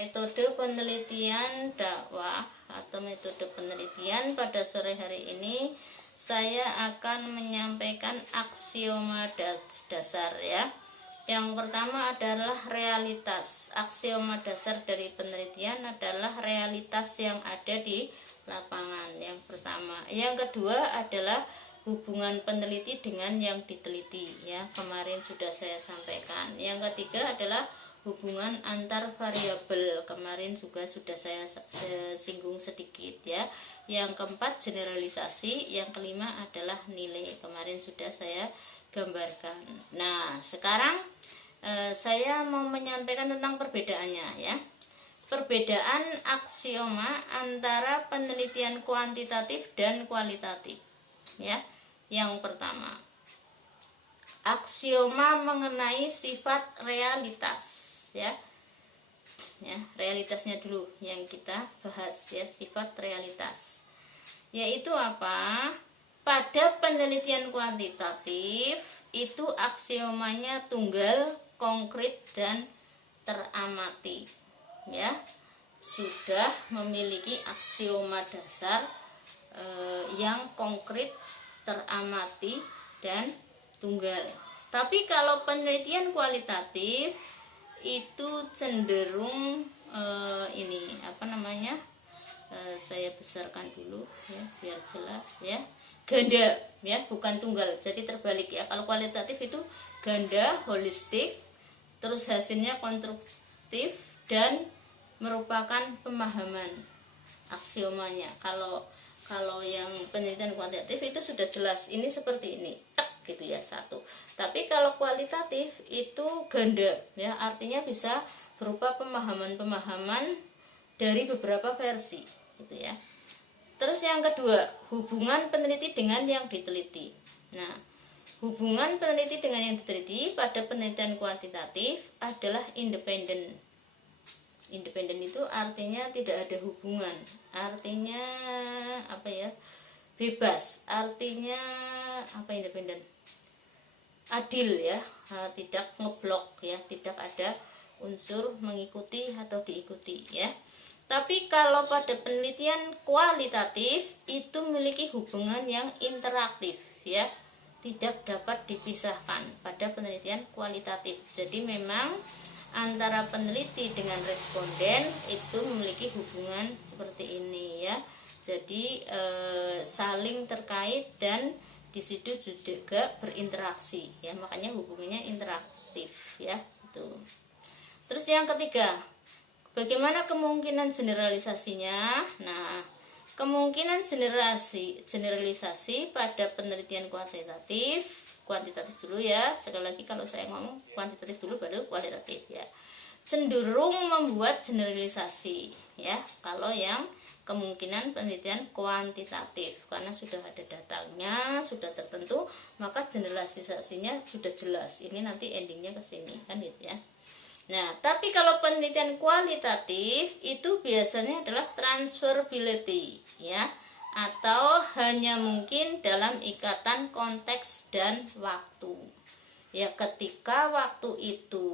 metode penelitian dakwah atau metode penelitian pada sore hari ini saya akan menyampaikan aksioma dasar ya. Yang pertama adalah realitas. Aksioma dasar dari penelitian adalah realitas yang ada di lapangan. Yang pertama. Yang kedua adalah hubungan peneliti dengan yang diteliti ya. Kemarin sudah saya sampaikan. Yang ketiga adalah hubungan antar variabel, kemarin juga sudah saya singgung sedikit ya. Yang keempat generalisasi, yang kelima adalah nilai, kemarin sudah saya gambarkan. Nah sekarang saya mau menyampaikan tentang perbedaannya ya. Perbedaan aksioma antara penelitian kuantitatif dan kualitatif ya. Yang pertama, aksioma mengenai sifat realitas ya, realitasnya dulu yang kita bahas ya, sifat realitas yaitu apa? Pada penelitian kuantitatif itu aksiomanya tunggal, konkret dan teramati ya, sudah memiliki aksioma dasar yang konkret, teramati dan tunggal. Tapi kalau penelitian kualitatif itu cenderung ini apa namanya, saya besarkan dulu ya biar jelas ya, ganda ya, bukan tunggal, jadi terbalik ya. Kalau kualitatif itu ganda, holistik, terus hasilnya konstruktif dan merupakan pemahaman aksiomanya. Kalau yang penelitian kuantitatif itu sudah jelas, ini seperti ini, tek gitu ya, satu. Tapi kalau kualitatif itu ganda ya, artinya bisa berupa pemahaman-pemahaman dari beberapa versi gitu ya. Terus yang kedua, hubungan peneliti dengan yang diteliti. Nah, hubungan peneliti dengan yang diteliti pada penelitian kuantitatif adalah independen. Independen itu artinya tidak ada hubungan, artinya apa ya, bebas, artinya apa independen, adil ya, tidak ngeblok ya, tidak ada unsur mengikuti atau diikuti ya. Tapi kalau pada penelitian kualitatif itu memiliki hubungan yang interaktif ya, tidak dapat dipisahkan pada penelitian kualitatif. Jadi memang antara peneliti dengan responden itu memiliki hubungan seperti ini ya. Jadi saling terkait dan di situ juga berinteraksi ya, makanya hubungannya interaktif ya itu. Terus yang ketiga, bagaimana kemungkinan generalisasinya? Nah, kemungkinan generalisasi pada penelitian kuantitatif dulu ya, sekali lagi kalau saya ngomong kuantitatif dulu baru kualitatif ya, cenderung membuat generalisasi ya kalau yang kemungkinan penelitian kuantitatif, karena sudah ada datanya, sudah tertentu, maka generalisasinya sudah jelas, ini nanti endingnya ke sini kan gitu ya. Nah, tapi kalau penelitian kualitatif itu biasanya adalah transferability ya, atau hanya mungkin dalam ikatan konteks dan waktu ya, ketika waktu itu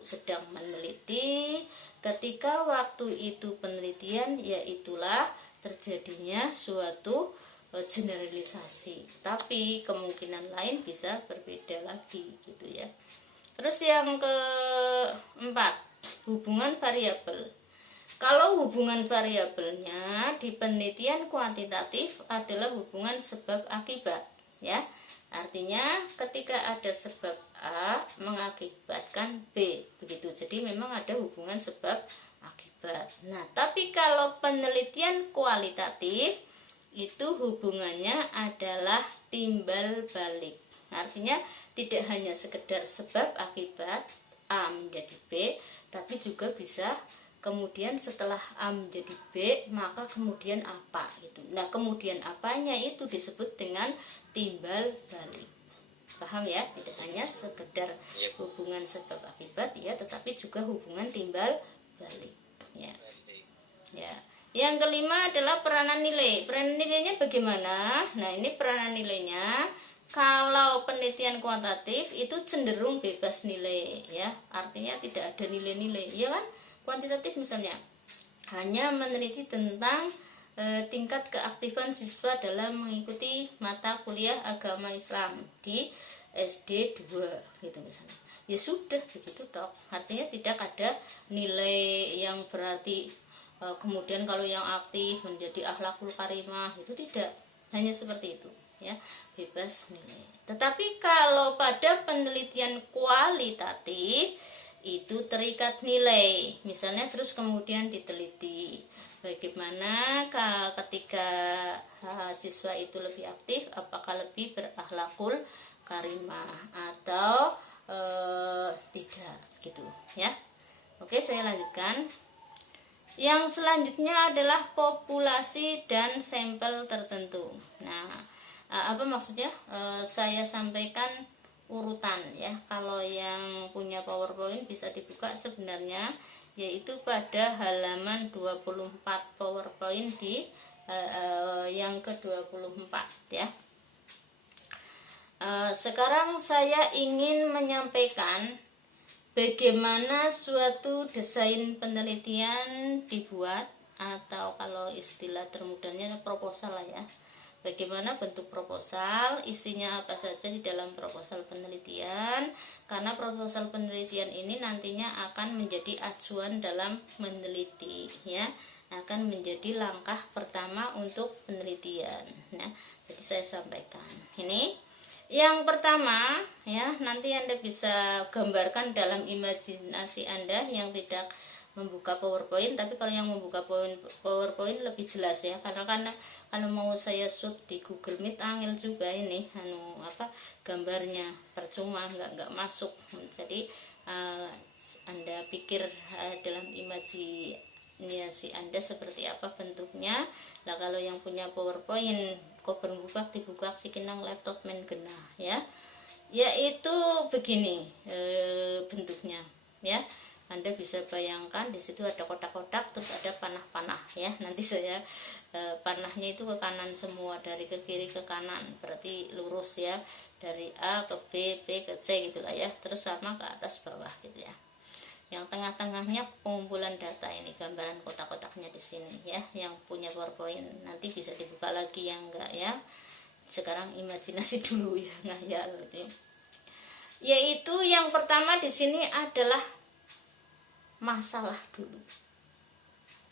sedang meneliti, ketika waktu itu penelitian, ya itulah terjadinya suatu generalisasi, tapi kemungkinan lain bisa berbeda lagi gitu ya. Terus yang keempat, hubungan variabel. Kalau hubungan variabelnya di penelitian kuantitatif adalah hubungan sebab akibat ya. Artinya ketika ada sebab A mengakibatkan B begitu. Jadi memang ada hubungan sebab akibat. Nah, tapi kalau penelitian kualitatif itu hubungannya adalah timbal balik. Artinya tidak hanya sekedar sebab akibat A menjadi B, tapi juga bisa kemudian setelah A menjadi B, maka kemudian apa gitu. Nah, kemudian apanya itu disebut dengan timbal balik. Paham ya? Tidak hanya sekedar hubungan sebab akibat ya, tetapi juga hubungan timbal balik ya. Ya. Yang kelima adalah peranan nilai. Peranan nilainya bagaimana? Nah, ini peranan nilainya. Kalau penelitian kuantitatif itu cenderung bebas nilai ya. Artinya tidak ada nilai-nilai, ya kan? kuantitatif misalnya hanya meneliti tentang tingkat keaktifan siswa dalam mengikuti mata kuliah agama Islam di SD 2 gitu misalnya. Ya sudah begitu toh. Artinya tidak ada nilai yang berarti kemudian kalau yang aktif menjadi akhlakul karimah, itu tidak, hanya seperti itu ya, bebas nilai. Tetapi kalau pada penelitian kualitatif itu terikat nilai, misalnya terus kemudian diteliti bagaimana ketika siswa itu lebih aktif, apakah lebih berakhlakul karimah atau tidak gitu ya. Oke, saya lanjutkan. Yang selanjutnya adalah populasi dan sampel tertentu. Nah, apa maksudnya? Saya sampaikan urutan ya. Kalau yang punya PowerPoint bisa dibuka sebenarnya, yaitu pada halaman 24 PowerPoint di yang ke-24 ya. Sekarang saya ingin menyampaikan bagaimana suatu desain penelitian dibuat, atau kalau istilah termudahnya proposal lah ya. Bagaimana bentuk proposal, isinya apa saja di dalam proposal penelitian, karena proposal penelitian ini nantinya akan menjadi acuan dalam meneliti ya, akan menjadi langkah pertama untuk penelitian. Nah, jadi saya sampaikan ini. Yang pertama ya, nanti Anda bisa gambarkan dalam imajinasi Anda yang tidak membuka PowerPoint, tapi kalau yang membuka PowerPoint lebih jelas ya, karena kalau mau saya shoot di Google Meet angel juga ini gambarnya percuma, nggak masuk. Jadi Anda pikir dalam imajinasi Anda seperti apa bentuknya. Nah, kalau yang punya PowerPoint kok berbuka dibuka sikinang laptop main genah ya, yaitu begini bentuknya ya. Anda bisa bayangkan di situ ada kotak-kotak, terus ada panah-panah ya. Nanti saya panahnya itu ke kanan semua, dari ke kiri ke kanan, berarti lurus ya, dari A ke B, B ke C gitulah ya, terus sama ke atas bawah gitu ya. Yang tengah-tengahnya pengumpulan data, ini gambaran kotak-kotaknya di sini ya. Yang punya PowerPoint nanti bisa dibuka lagi, yang enggak ya. Sekarang imajinasi dulu ya, ngayal gitu. Yaitu yang pertama di sini adalah masalah dulu.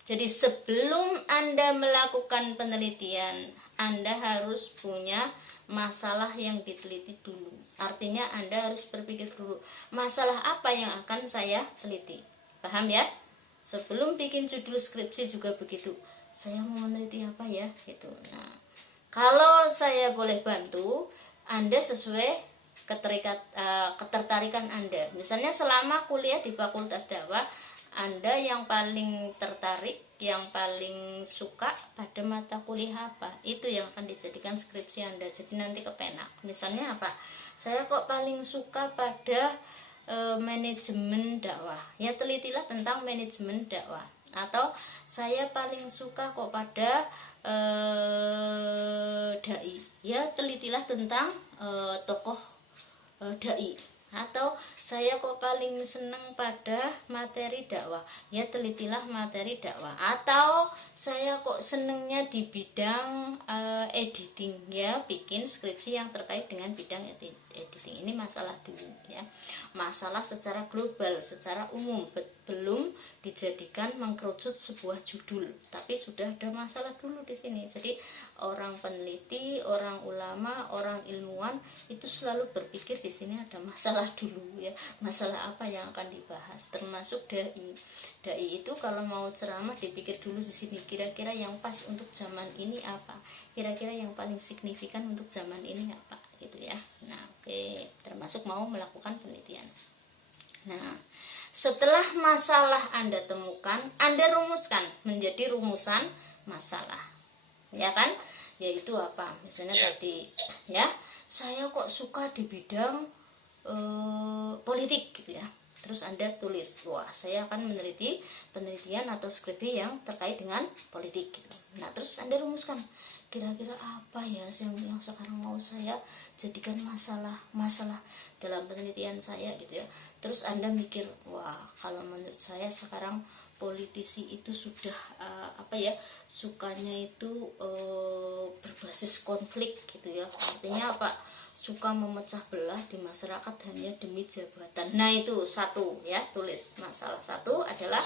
Jadi sebelum Anda melakukan penelitian, Anda harus punya masalah yang diteliti dulu. Artinya Anda harus berpikir dulu, masalah apa yang akan saya teliti. Paham ya? Sebelum bikin judul skripsi juga begitu. Saya mau meneliti apa ya? Gitu. Nah, kalau saya boleh bantu, Anda sesuai ketertarikan Anda. Misalnya selama kuliah di Fakultas Dakwah, Anda yang paling tertarik, yang paling suka pada mata kuliah apa, itu yang akan dijadikan skripsi Anda. Jadi nanti kepenak. Misalnya apa? Saya kok paling suka pada manajemen dakwah. Ya telitilah tentang manajemen dakwah. Atau saya paling suka kok pada dai. Ya telitilah tentang tokoh dai. Atau saya kok paling senang pada materi dakwah, ya telitilah materi dakwah. Atau saya kok senengnya di bidang editing, ya bikin skripsi yang terkait dengan bidang editing. Ini masalah dulu ya, masalah secara global, secara umum, belum dijadikan mengkerucut sebuah judul, tapi sudah ada masalah dulu di sini. Jadi orang peneliti, orang ulama, orang ilmuwan itu selalu berpikir di sini ada masalah dulu ya, masalah apa yang akan dibahas. Termasuk dai. Dai itu kalau mau ceramah dipikir dulu di sini, kira-kira yang pas untuk zaman ini apa, kira-kira yang paling signifikan untuk zaman ini apa gitu ya. Nah, oke, termasuk mau melakukan penelitian. Nah, setelah masalah Anda temukan, Anda rumuskan menjadi rumusan masalah. Ya kan? Yaitu apa? Misalnya tadi ya, saya kok suka di bidang politik gitu ya. Terus Anda tulis, wah saya akan meneliti penelitian atau skripsi yang terkait dengan politik gitu. Nah, terus Anda rumuskan, kira-kira apa ya yang sekarang mau saya jadikan masalah dalam penelitian saya gitu ya. Terus Anda mikir, wah kalau menurut saya sekarang politisi itu sudah sukanya itu berbasis konflik gitu ya. Artinya apa? Suka memecah belah di masyarakat hanya demi jabatan. Nah itu satu ya, tulis masalah satu adalah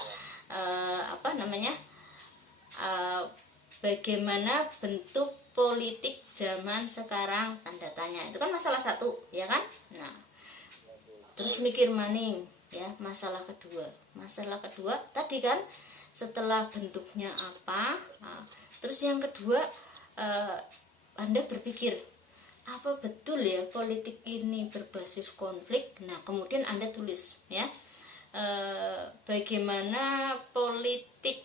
bagaimana bentuk politik zaman sekarang, tanda tanya. Itu kan masalah satu ya kan. Nah terus mikir maning ya, masalah kedua tadi kan, setelah bentuknya apa, terus yang kedua Anda berpikir apa betul ya politik ini berbasis konflik. Nah kemudian Anda tulis ya, bagaimana politik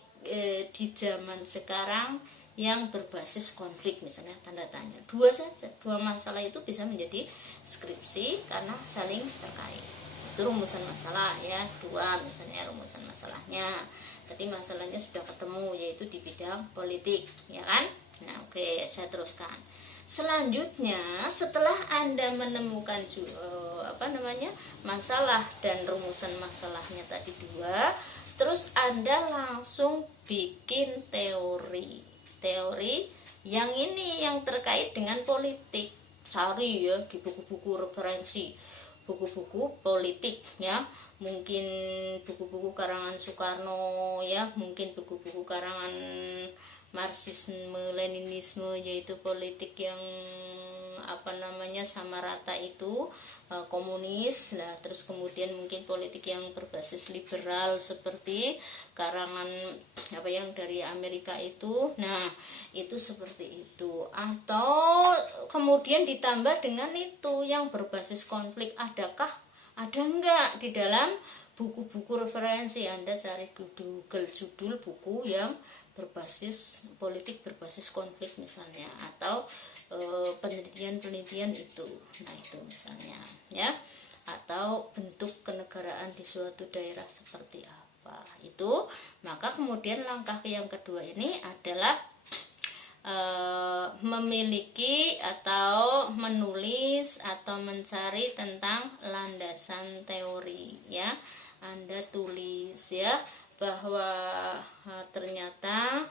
di zaman sekarang yang berbasis konflik, misalnya tanda tanya. Dua saja, dua masalah itu bisa menjadi skripsi karena saling terkait. Itu rumusan masalah ya, dua misalnya rumusan masalahnya. Tadi masalahnya sudah ketemu, yaitu di bidang politik ya kan. Nah oke, saya teruskan. Selanjutnya setelah Anda menemukan masalah dan rumusan masalahnya tadi dua, terus Anda langsung bikin teori yang ini yang terkait dengan politik. Cari ya di buku-buku referensi, buku-buku politik ya, mungkin buku-buku karangan Soekarno ya, mungkin buku-buku karangan Marxisme Leninisme, yaitu politik yang sama rata itu komunis. Nah terus kemudian mungkin politik yang berbasis liberal seperti karangan yang dari Amerika itu. Nah itu seperti itu, atau kemudian ditambah dengan itu yang berbasis konflik. Ada enggak di dalam buku-buku referensi? Anda cari Google judul buku yang berbasis politik berbasis konflik misalnya, atau penelitian itu. Nah itu misalnya ya, atau bentuk kenegaraan di suatu daerah seperti apa itu. Maka kemudian langkah yang kedua ini adalah memiliki atau menulis atau mencari tentang landasan teori ya. Anda tulis ya, bahwa ternyata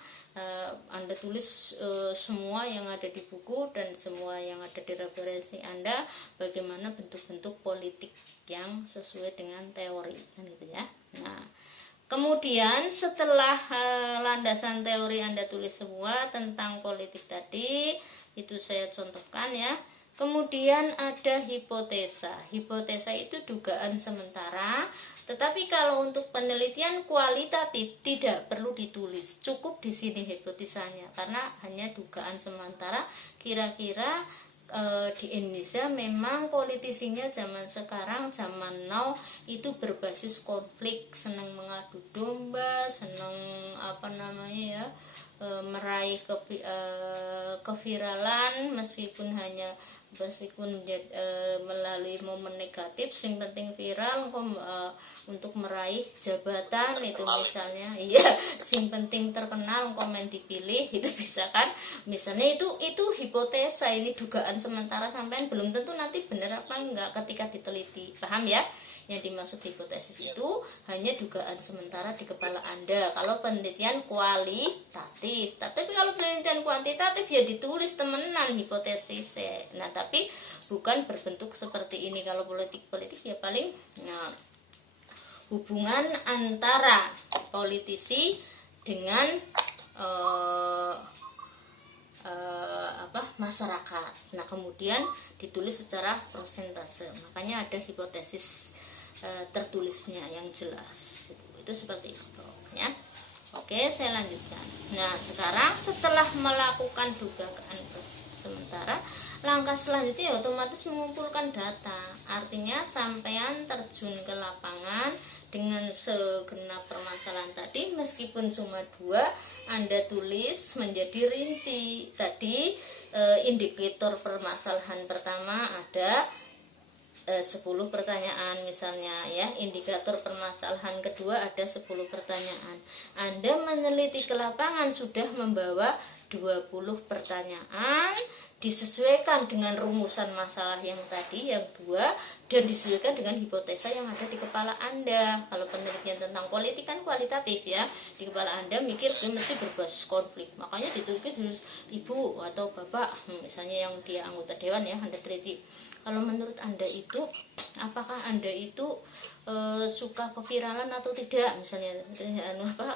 Anda tulis semua yang ada di buku dan semua yang ada di referensi Anda, bagaimana bentuk-bentuk politik yang sesuai dengan teori kan gitu ya. Nah kemudian setelah landasan teori Anda tulis semua tentang politik tadi, itu saya contohkan ya. Kemudian ada hipotesa. Hipotesa itu dugaan sementara, tetapi kalau untuk penelitian kualitatif tidak perlu ditulis. Cukup di sini hipotesanya karena hanya dugaan sementara. Kira-kira di Indonesia memang politisinya zaman sekarang, zaman now itu berbasis konflik, senang mengadu domba, senang meraih keviralan meskipun melalui momen negatif. Sing penting viral untuk meraih jabatan itu misalnya, iya sing penting terkenal komen dipilih, itu bisa kan misalnya. Itu hipotesa, ini dugaan sementara, sampean belum tentu nanti benar apa enggak ketika diteliti. Paham ya? Yang dimaksud hipotesis itu hanya dugaan sementara di kepala Anda kalau penelitian kualitatif. Tapi kalau penelitian kuantitatif ya ditulis temenan hipotesis. Nah tapi bukan berbentuk seperti ini. Kalau politik ya paling hubungan antara politisi dengan masyarakat. Nah kemudian ditulis secara prosentase, makanya ada hipotesis tertulisnya yang jelas. Itu seperti itu ya. Oke, saya lanjutkan. Nah sekarang setelah melakukan dugaan sementara, langkah selanjutnya otomatis mengumpulkan data. Artinya sampean terjun ke lapangan dengan segenap permasalahan tadi, meskipun cuma dua, Anda tulis menjadi rinci. Tadi indikator permasalahan pertama ada 10 pertanyaan misalnya ya. Indikator permasalahan kedua ada 10 pertanyaan. Anda meneliti ke lapangan sudah membawa 20 pertanyaan, disesuaikan dengan rumusan masalah yang tadi yang 2, dan disesuaikan dengan hipotesa yang ada di kepala Anda. Kalau penelitian tentang politik kan kualitatif ya, di kepala Anda mikir mesti berbasis konflik, makanya dituliskan terus ibu atau bapak misalnya yang dia anggota dewan ya, Anda teliti kalau menurut Anda itu apakah Anda itu suka keviralan atau tidak, misalnya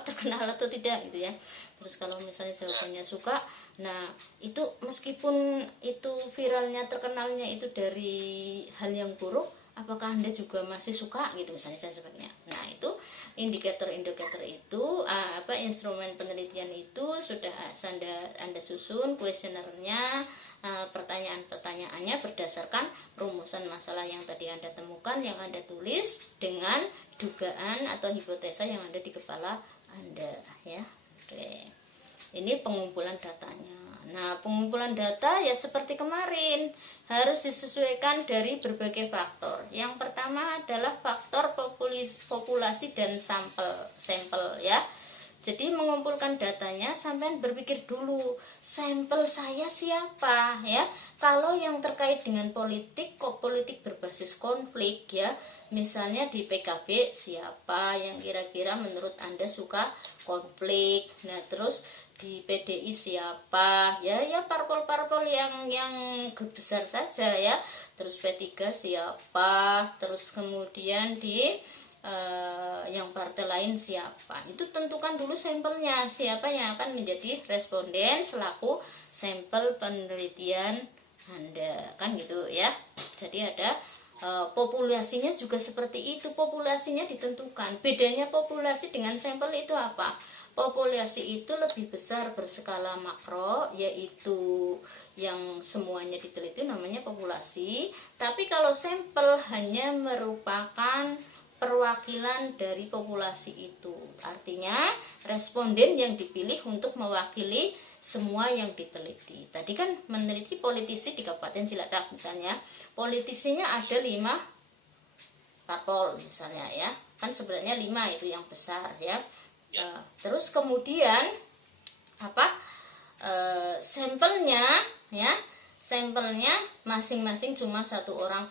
terkenal atau tidak gitu ya. Terus kalau misalnya jawabannya suka, nah itu meskipun itu viralnya terkenalnya itu dari hal yang buruk, apakah Anda juga masih suka gitu misalnya dan sebagainya. Nah itu indikator-indikator itu instrumen penelitian itu sudah Anda susun kuesionernya, pertanyaan-pertanyaannya berdasarkan rumusan masalah yang tadi Anda temukan, yang Anda tulis dengan dugaan atau hipotesa yang ada di kepala Anda ya. Oke. Ini pengumpulan datanya. Nah, pengumpulan data ya seperti kemarin, harus disesuaikan dari berbagai faktor. Yang pertama adalah faktor populasi dan sampel ya. Jadi mengumpulkan datanya sampai berpikir dulu, sampel saya siapa ya. Kalau yang terkait dengan politik berbasis konflik ya, misalnya di PKB siapa yang kira-kira menurut Anda suka konflik. Nah, terus di PDI siapa ya parpol-parpol yang besar saja ya. Terus P3 siapa, terus kemudian di yang partai lain siapa. Itu tentukan dulu sampelnya, siapa yang akan menjadi responden selaku sampel penelitian Anda, kan gitu ya. Jadi ada populasinya juga seperti itu, populasinya ditentukan. Bedanya populasi dengan sampel itu apa? Populasi itu lebih besar berskala makro, yaitu yang semuanya diteliti namanya populasi. Tapi kalau sampel hanya merupakan perwakilan dari populasi itu. Artinya responden yang dipilih untuk mewakili semua yang diteliti. Tadi kan meneliti politisi di Kabupaten Cilacap misalnya, politisinya ada 5 parpol misalnya ya, kan sebenarnya 5 itu yang besar ya. Terus kemudian sampelnya ya, sampelnya masing-masing cuma satu orang,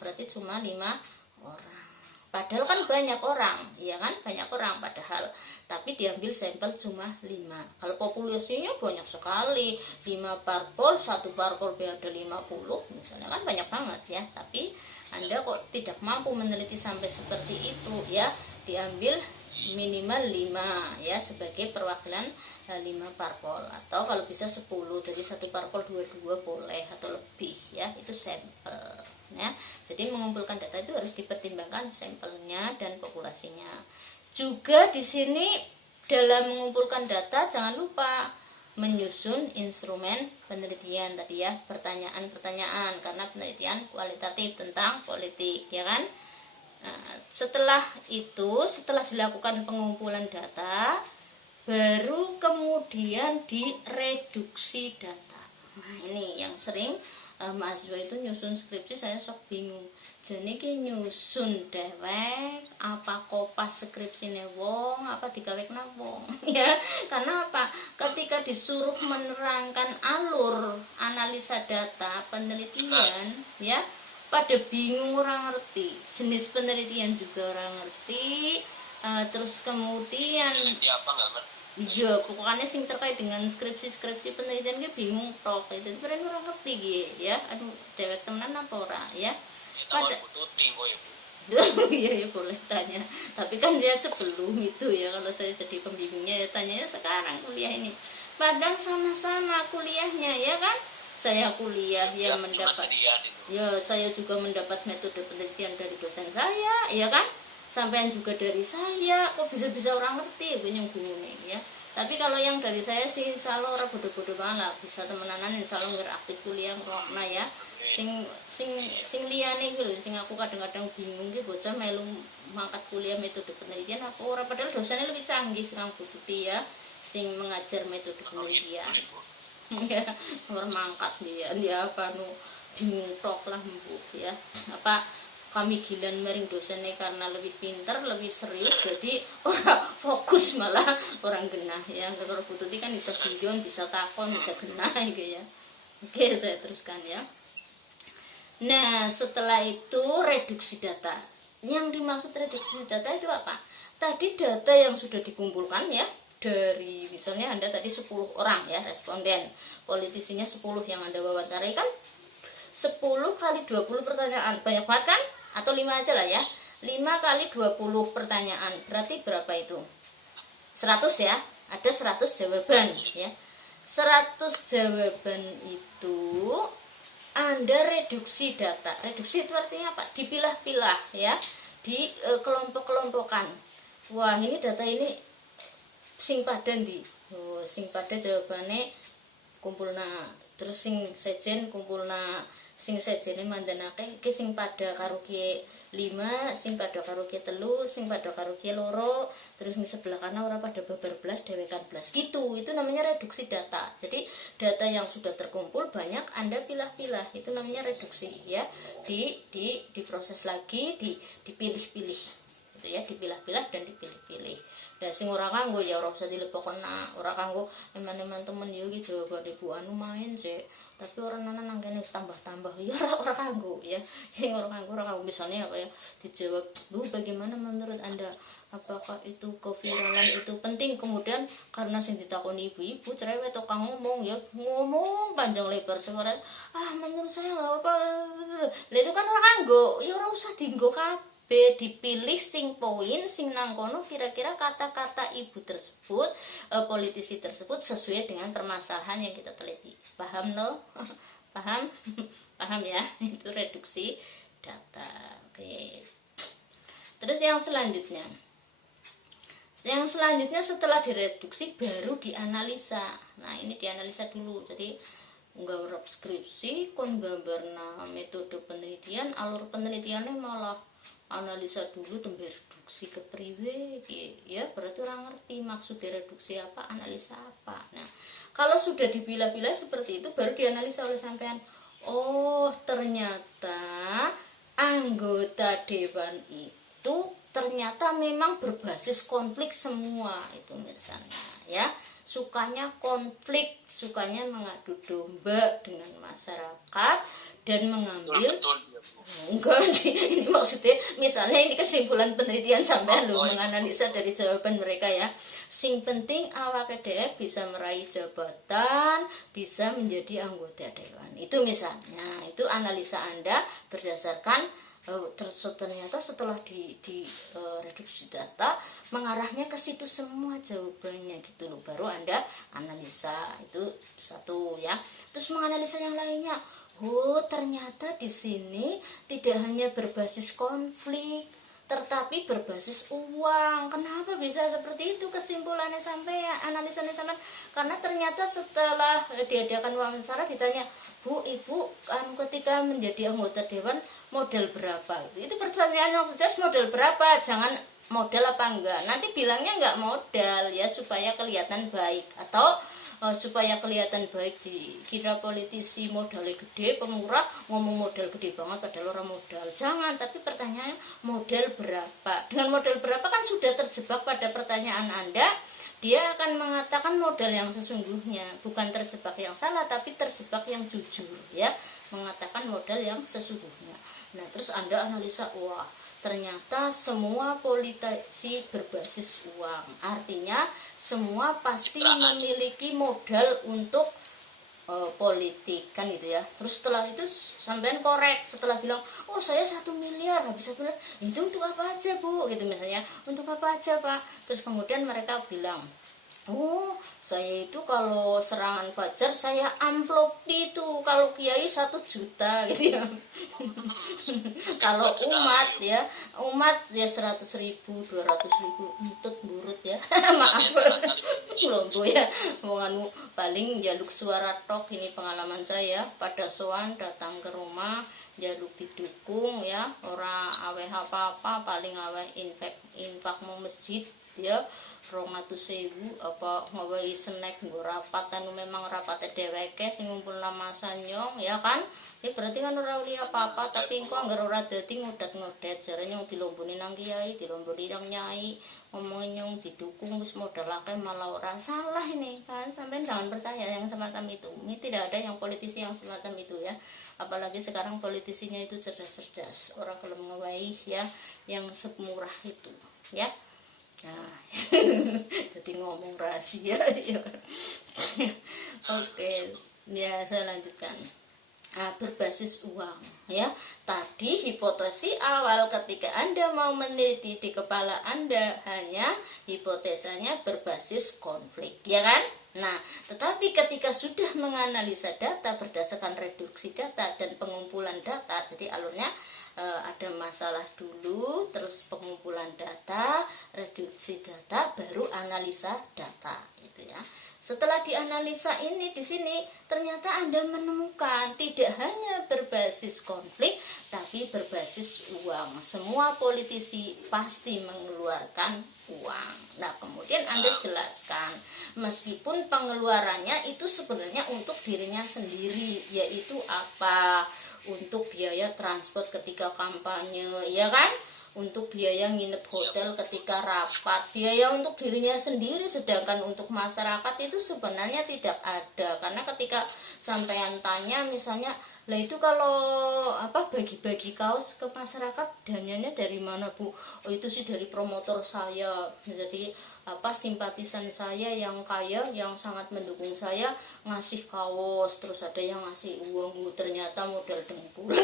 berarti cuma 5 orang. Padahal kan banyak orang, ya kan, banyak orang padahal, tapi diambil sampel cuma 5. Kalau populasinya banyak sekali, 5 parpol, 1 parpol ada 50 misalnya, kan banyak banget ya. Tapi Anda kok tidak mampu meneliti sampai seperti itu ya, diambil minimal 5 ya sebagai perwakilan 5 parpol, atau kalau bisa 10, jadi 1 parpol 22 boleh atau lebih ya, itu sampel ya. Jadi mengumpulkan data itu harus dipertimbangkan sampelnya dan populasinya. Juga di sini dalam mengumpulkan data jangan lupa menyusun instrumen penelitian tadi ya, pertanyaan-pertanyaan, karena penelitian kualitatif tentang politik ya kan. Nah, setelah dilakukan pengumpulan data, baru kemudian direduksi data. Nah, ini yang sering mahasiswa itu nyusun skripsi, saya sok bingung. Jadi ki nyusun dewek apa kopas skripsine wong apa digawekna wong ya. Karena apa? Ketika disuruh menerangkan alur analisa data penelitian ya, pada bingung, orang ngerti jenis penelitian juga orang ngerti, terus kemudian iya pokoknya sing terkait dengan skripsi penelitian gue bingung tok itu berarti orang ngerti gitu ya. Aduh dewek temenan apa ora ya pada iya ya boleh tanya, tapi kan dia sebelum itu ya, kalau saya jadi pembimbingnya ya tanyanya sekarang kuliah ini, padahal sama-sama kuliahnya ya kan. Saya kuliah ya mendapat ya, saya juga mendapat metode penelitian dari dosen saya ya kan, sampean juga dari saya, kok bisa orang ngerti bingung nih ya. Tapi kalau yang dari saya sih insya Allah orang bodoh-bodoh banget lah, bisa temenanan insya Allah ngeraktif kuliah ngerokna ya. Sing liyane gitu, sing aku kadang-kadang bingung gitu, bocah melu mangkat kuliah metode penelitian apa ora, padahal dosennya lebih canggih sing aku tuti ya, sing mengajar metode penelitian. Ya orang mangkat dia apa bingung tok lah mbok ya, apa kami gilan mering dosennya karena lebih pintar lebih serius, jadi orang fokus malah orang genah ya. Kalau bututi kan bisa video bisa takon bisa genah gitu ya. Oke, saya teruskan ya. Nah, setelah itu reduksi data. Yang dimaksud reduksi data itu apa? Tadi data yang sudah dikumpulkan ya, dari misalnya Anda tadi 10 orang ya responden, politisinya 10 yang Anda wawancarai kan, 10 kali 20 pertanyaan, banyak banget kan? Atau 5 aja lah ya, 5 kali 20 pertanyaan, berarti berapa itu? 100 ya, ada 100 jawaban ya. 100 jawaban itu Anda reduksi data. Reduksi itu artinya apa? Dipilah-pilah ya, di kelompok-kelompokan. Wah, ini data ini sing pada ndi? Oh, sing pada jawabannya kumpulna. Terus sing sejen kumpulna, sing sejene mandanake iki sing pada karo ki 5, sing pada karo ki 3, sing pada karo ki 2, terus di sebelah kanan ora pada babar belas dewekan belas gitu. Itu namanya reduksi data. Jadi data yang sudah terkumpul banyak Anda pilah-pilah, itu namanya reduksi ya. Diproses lagi, dipilih-pilih gitu ya, dipilah-pilah dan dipilih-pilih. Dan sing ora kanggo ya ora usah dilepokna, ora kanggo eman-eman temen yo iki jawaban ibu anu main sih, tapi orang nana nang kene tambah-tambah ya ora kanggo ya. Sing ora kanggo misalnya apa ya, dijawab, "Bu, bagaimana menurut Anda? Apakah itu keviralan itu penting?" Kemudian karena sing ditakoni ibu-ibu cerewet tukang ngomong ya, ngomong panjang lebar suara, menurut saya enggak apa-apa. Lah itu kan ora kanggo, ya ora usah dienggo dipilih sing poin sing nangkono kira-kira kata-kata ibu tersebut, politisi tersebut sesuai dengan permasalahan yang kita teliti. Paham no? Paham? Paham ya? Itu reduksi data. Oke. Terus yang selanjutnya setelah direduksi baru dianalisa. Nah, ini dianalisa dulu. Jadi nggarap skripsi kon gambarna metode penelitian, alur penelitiannya malah analisa dulu tembe reduksi ke priwe ya, berarti orang ngerti maksud reduksi apa, analisa apa. Nah, kalau sudah dipilah-pilah seperti itu baru dianalisa oleh sampean. Oh, ternyata anggota dewan itu ternyata memang berbasis konflik semua itu misalnya ya, sukanya konflik, sukanya mengadu domba dengan masyarakat dan mengambil enggak ini maksudnya misalnya ini kesimpulan penelitian sampai lu menganalisa dari jawaban mereka ya, sing penting awake dhewe bisa meraih jabatan, bisa menjadi anggota dewan, itu misalnya. Itu analisa Anda berdasarkan ternyata setelah di reduksi data mengarahnya ke situ semua jawabannya gitu loh, baru Anda analisa. Itu satu ya. Terus menganalisa yang lainnya, oh ternyata di sini tidak hanya berbasis konflik tetapi berbasis uang. Kenapa bisa seperti itu? Kesimpulannya sampai ya, analisanya sampai, karena ternyata setelah diadakan wawancara ditanya, "Bu, Ibu kan ketika menjadi anggota dewan modal berapa?" Itu pertanyaan yang sukses, modal berapa, jangan modal apa enggak. Nanti bilangnya enggak modal ya supaya kelihatan baik, atau supaya kelihatan baik dikira politisi modalnya gede, pemurah, ngomong modal gede banget padahal orang modal. Jangan, tapi pertanyaannya modal berapa. Dengan modal berapa kan sudah terjebak pada pertanyaan Anda. Dia akan mengatakan modal yang sesungguhnya, bukan terjebak yang salah tapi terjebak yang jujur ya, mengatakan modal yang sesungguhnya. Nah, terus Anda analisa, wah ternyata semua politisi berbasis uang, artinya semua pasti memiliki modal untuk politik kan gitu ya. Terus setelah itu sampean korek, setelah bilang, "Oh saya 1 miliar," bisa bilang, "Itu untuk apa aja Bu?" gitu misalnya, "Untuk apa aja Pak?" Terus kemudian mereka bilang, "Oh saya itu kalau serangan Fajar saya amplop itu, kalau Kiai 1 juta gitu ya." Kalau umat ya 100.000, 200.000 entut burut ya. Maaf lombo ya, nganu paling jaluk suara tok. Ini pengalaman saya pada soan datang ke rumah jaluk didukung ya, orang aweh apa-apa, paling aweh infak mau masjid ya 200.000 apa ngawahi snack nggo rapat anu memang rapate dheweke sing ngumpulna masa nyong ya kan. Ya berarti kan ora uli apa-apa tapi engko anggere ora dadi ngodat-ngodet jarene nyong dilomboni nang kiai, dilomboni nang nyai, ngomongin nyong didukung wis modal akeh malah ora salah ini kan. Sampai jangan percaya yang semacam itu. Ini tidak ada yang politisi yang semacam itu ya. Apalagi sekarang politisinya itu cerdas-cerdas, orang kalau ngawahi ya yang semurah itu ya. Nah, jadi ngomong rahasia ya. Oke, ya saya lanjutkan. Berbasis uang ya. Tadi hipotesi awal ketika Anda mau meneliti di kepala Anda hanya hipotesanya berbasis konflik, ya kan? Nah, tetapi ketika sudah menganalisa data berdasarkan reduksi data dan pengumpulan data, jadi alurnya ada masalah dulu, terus pengumpulan data, reduksi data, baru analisa data, gitu ya. Setelah dianalisa ini di sini ternyata Anda menemukan tidak hanya berbasis konflik, tapi berbasis uang. Semua politisi pasti mengeluarkan uang. Nah, kemudian Anda jelaskan meskipun pengeluarannya itu sebenarnya untuk dirinya sendiri, yaitu apa? Untuk biaya transport ketika kampanye, ya kan? Untuk biaya nginep hotel ketika rapat, biaya untuk dirinya sendiri, sedangkan untuk masyarakat itu sebenarnya tidak ada. Karena ketika sampean tanya misalnya, lah itu kalau apa bagi-bagi kaos ke masyarakat dananya dari mana Bu? Oh itu sih dari promotor saya. Jadi apa simpatisan saya yang kaya yang sangat mendukung saya ngasih kaos, terus ada yang ngasih uang, ternyata modal dengkul.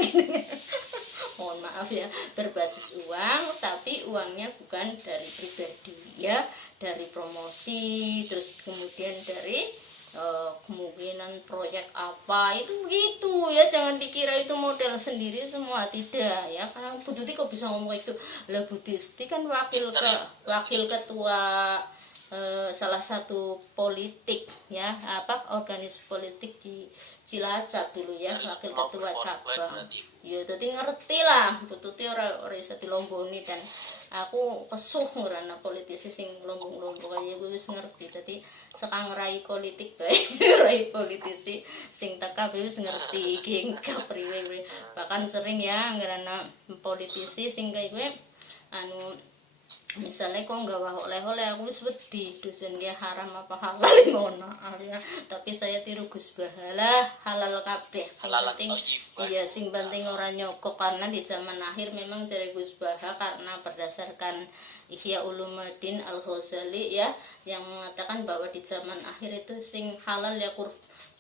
Mohon maaf ya, berbasis uang tapi uangnya bukan dari pribadi ya, dari promosi, terus kemudian dari kemungkinan proyek apa itu begitu ya. Jangan dikira itu model sendiri semua, tidak ya. Karena Bu Tuti kok bisa ngomong itu, lah Bu Tuti kan wakil ketua salah satu politik ya, apa organisasi politik di Cilacap dulu ya, wakil ketua cabang ya. Jadi ngerti lah Bu Tuti ora iso dilonggoni, dan aku kesuh ngurana politisi sing lombong-lombong kaya gue wis ngerti. Jadi sekang rai politik bae rai politisi sing teka wis ngerti geng kapriwe. Bahkan sering ya ngurana politisi sing kaya gue anu misalnya kok nggak bawa oleh-oleh aku wis wedi dosen dia haram apa halal ngono ya. Tapi saya tiru Gus Bahala halal kabeh sing penting iya sing penting ora nyokok. Karena di zaman akhir memang dari Gus Baha karena berdasarkan Ihya Ulumuddin Al-Ghazali ya yang mengatakan bahwa di zaman akhir itu sing halal ya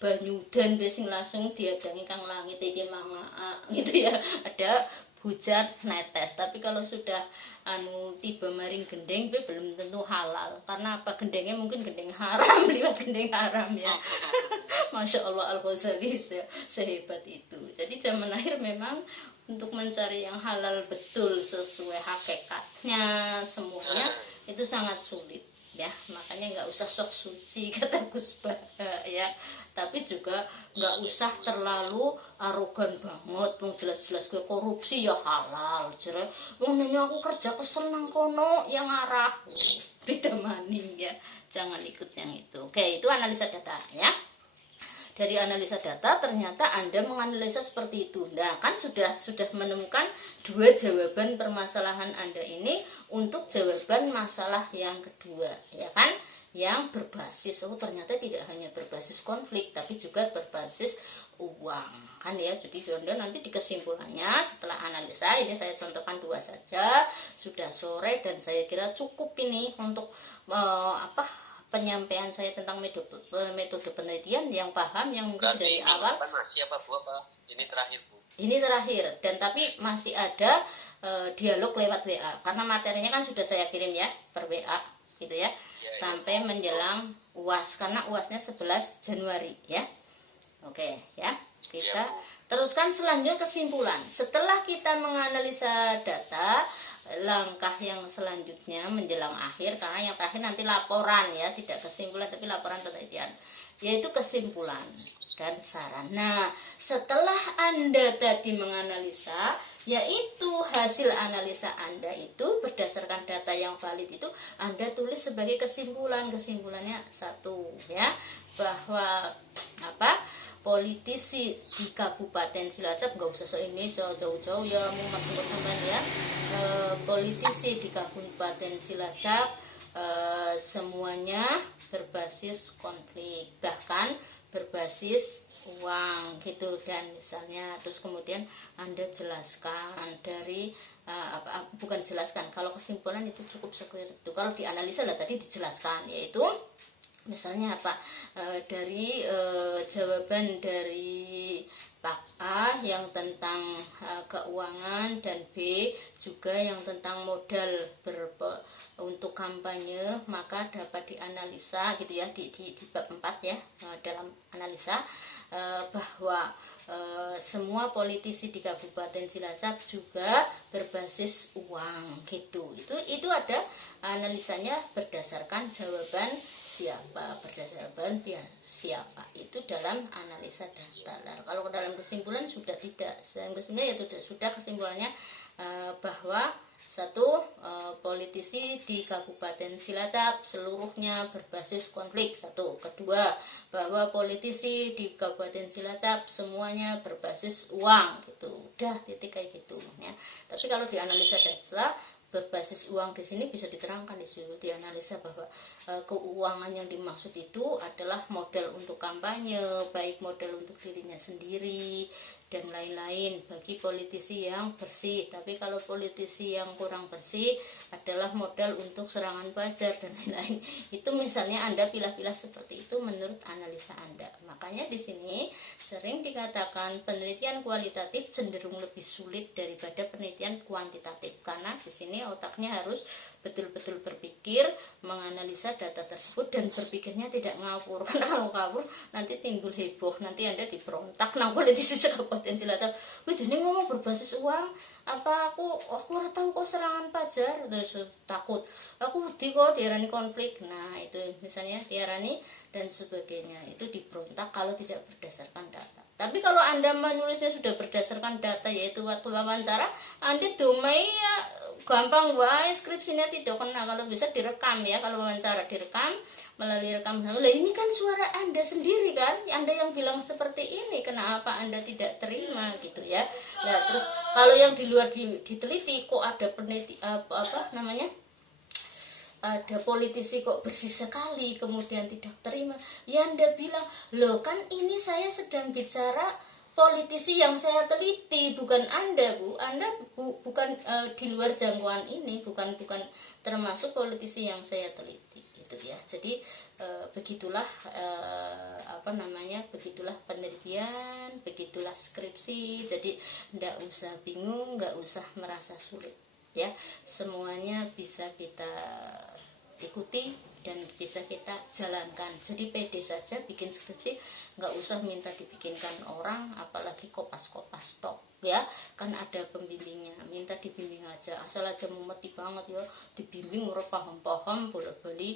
banyu dan sing langsung diadangi kang langit iki mama gitu ya, ada hujan netes. Tapi kalau sudah anu tiba maring gendeng be belum tentu halal. Karena apa? Gendengnya mungkin gendeng haram liwat gendeng haram ya. Masya Allah Al-Ghazali sehebat itu. Jadi zaman akhir memang untuk mencari yang halal betul sesuai hakikatnya semuanya itu sangat sulit ya. Makanya nggak usah sok suci kata Gus Baha ya, tapi juga nggak usah terlalu arogan banget. Jelas-jelas gue korupsi ya halal jere wong nanya aku kerja kesel nang kono yang arah beda maning ya. Jangan ikut yang itu. Oke, itu analisa data ya. Dari analisa data ternyata Anda menganalisa seperti itu. Nah, kan sudah menemukan dua jawaban permasalahan Anda ini untuk jawaban masalah yang kedua, ya kan? Yang berbasis ternyata tidak hanya berbasis konflik tapi juga berbasis uang kan ya. Jadi Anda nanti di kesimpulannya setelah analisa ini saya contohkan dua saja, sudah sore dan saya kira cukup ini untuk penyampaian saya tentang metode penelitian yang paham, yang mungkin dari awal. Masih apa Bu? Ini terakhir Bu? Ini terakhir, dan tapi masih ada dialog lewat WA karena materinya kan sudah saya kirim ya per WA gitu ya, sampai menjelang UAS karena UASnya 11 Januari ya. Oke ya, kita teruskan selanjutnya kesimpulan. Setelah kita menganalisa data, langkah yang selanjutnya menjelang akhir, karena yang terakhir nanti laporan ya, tidak kesimpulan tapi laporan penelitian. yaitu kesimpulan dan saran. Nah, setelah Anda tadi menganalisa, yaitu hasil analisa Anda itu berdasarkan data yang valid itu Anda tulis sebagai kesimpulan. Kesimpulannya satu ya, bahwa politisi di Kabupaten Cilacap, nggak usah se-Indonesia jauh-jauh ya, mumet sampean ya. Politisi di Kabupaten Cilacap semuanya berbasis konflik, bahkan berbasis uang gitu. Dan misalnya terus kemudian Anda jelaskan dari bukan jelaskan, kalau kesimpulan itu cukup seperti itu. Kalau dianalisa lah tadi dijelaskan, yaitu misalnya dari jawaban dari Pak A yang tentang keuangan, dan B juga yang tentang modal untuk kampanye, maka dapat dianalisa gitu ya, di bab 4 ya, dalam analisa bahwa semua politisi di Kabupaten Cilacap juga berbasis uang gitu. Itu ada analisanya berdasarkan jawaban siapa, berdasarkan siapa, itu dalam analisa data. Kalau dalam kesimpulan sudah tidak, dalam kesimpulan itu sudah kesimpulannya bahwa satu, politisi di Kabupaten Cilacap seluruhnya berbasis konflik. Satu. Kedua, bahwa politisi di Kabupaten Cilacap semuanya berbasis uang gitu. Udah titik kayak gitu ya. Tapi kalau dianalisa data berbasis uang di sini bisa diterangkan di situ, dianalisa bahwa keuangan yang dimaksud itu adalah modal untuk kampanye, baik modal untuk dirinya sendiri dan lain-lain bagi politisi yang bersih. Tapi kalau politisi yang kurang bersih adalah modal untuk serangan fajar dan lain-lain. Itu misalnya Anda pilah-pilah seperti itu menurut analisa Anda. Makanya di sini sering dikatakan penelitian kualitatif cenderung lebih sulit daripada penelitian kuantitatif, karena di sini otaknya harus betul-betul berpikir, menganalisa data tersebut, dan berpikirnya tidak ngawur. Karena kalau ngawur nanti timbul heboh, nanti Anda diberontak nang politisi Kabupaten Cilacap. Wih, jadi ngomong berbasis uang, apa aku ora tahu kok serangan fajar, terus takut. Aku wedi kok diarani konflik. Nah, itu misalnya diarani dan sebagainya. Itu diberontak kalau tidak berdasarkan data. Tapi kalau Anda menulisnya sudah berdasarkan data, yaitu waktu wawancara, Anda domai ya gampang wae, skripsinya tidak kena. Kalau bisa direkam ya, kalau wawancara direkam melalui rekam. Lah ini kan suara Anda sendiri kan, Anda yang bilang seperti ini, kenapa Anda tidak terima gitu ya. Nah, terus kalau yang di luar diteliti kok ada peneliti ada politisi kok bersih sekali kemudian tidak terima, ya Anda bilang, loh kan ini saya sedang bicara politisi yang saya teliti, bukan Anda Bu. Anda bukan di luar jangkauan ini, bukan termasuk politisi yang saya teliti itu ya. Jadi begitulah begitulah penelitian, begitulah skripsi. Jadi nggak usah bingung, nggak usah merasa sulit ya, semuanya bisa kita ikuti dan bisa kita jalankan. Jadi pede saja bikin skripsi, nggak usah minta dibikinkan orang, apalagi kopas-kopas tok ya, kan ada pembimbingnya, minta dibimbing aja, asal aja mumet banget ya, dibimbing ora paham-paham bolak-balik